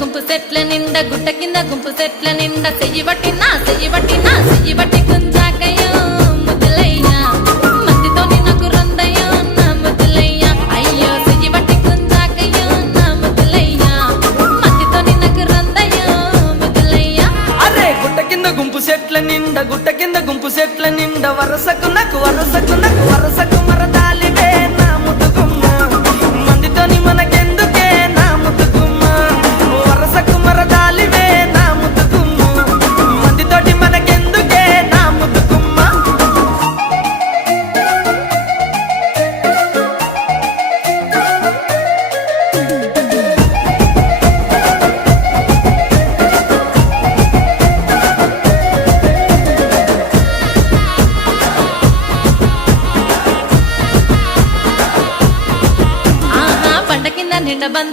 గుంపు సెట్ల నిండా గుట్ట కింద గుంపు సెట్ల నిండా చెయ్యి పట్టినా చెయ్యి పట్టి కుంజాకయ్యో ముద్దులయ్యా మందితో నాకు రొందయ్యో నా ముద్దులయ్యా అయ్యో చెయ్యి పట్టి కుంజాకయ్యో నా ముద్దులయ్యా మందితో నాకు రొందయ్యో ముద్దులయ్యా. అరే గుట్ట కింద గుంపు సెట్ల నిండా వరసకు మరదాలివే నా ముద్దుగుమ్మ మందితోని మనకెందుకే నా ముద్దుగుమ్మ వరసకు మరదాలివే నా ముద్దుగుమ్మ మందితోటి మనకెందుకే నా ముద్దుగుమ్మ. పండ కింద నిండ బంతి